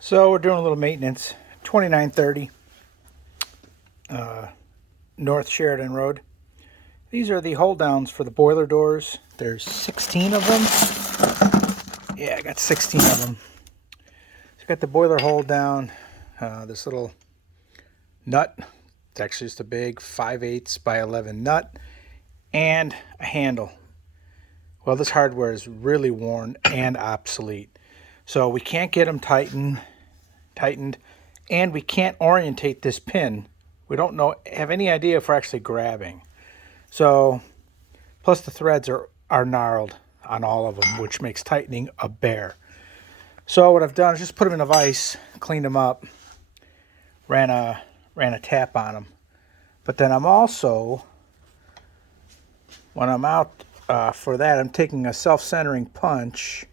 So we're doing a little maintenance. 2930 North Sheridan Road. These are the hold downs for the boiler doors. There's 16 of them. Yeah, I got 16 of them. So I got the boiler hold down. This little nut. It's actually just a big 5/8 by 11 nut and a handle. Well, this hardware is really worn and obsolete. So we can't get them tightened, and we can't orientate this pin. We don't have any idea if we're actually grabbing. So, plus the threads are gnarled on all of them, which makes tightening a bear. So what I've done is just put them in a vise, cleaned them up, ran a tap on them. But then I'm also, when I'm out for that, I'm taking a self-centering punch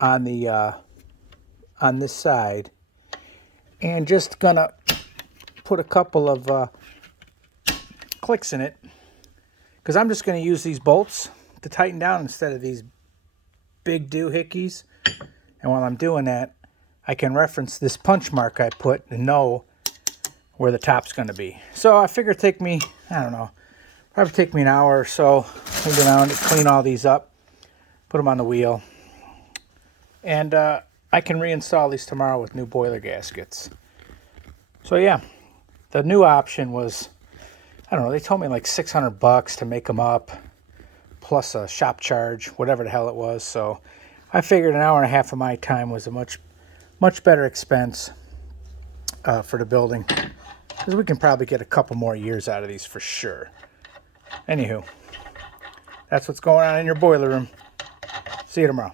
on the on this side, and just gonna put a couple of clicks in it, because I'm just gonna use these bolts to tighten down instead of these big doohickeys. And while I'm doing that, I can reference this punch mark I put and know where the top's gonna be. So I figure it'd take me, I don't know, probably take me an hour or so to go down and clean all these up, put them on the wheel, and I can reinstall these tomorrow with new boiler gaskets. So yeah, the new option was, I don't know, they told me like $600 to make them up, plus a shop charge, whatever the hell it was. So I figured an hour and a half of my time was a much better expense for the building, because we can probably get a couple more years out of these for sure. Anywho, that's what's going on in your boiler room. See you tomorrow.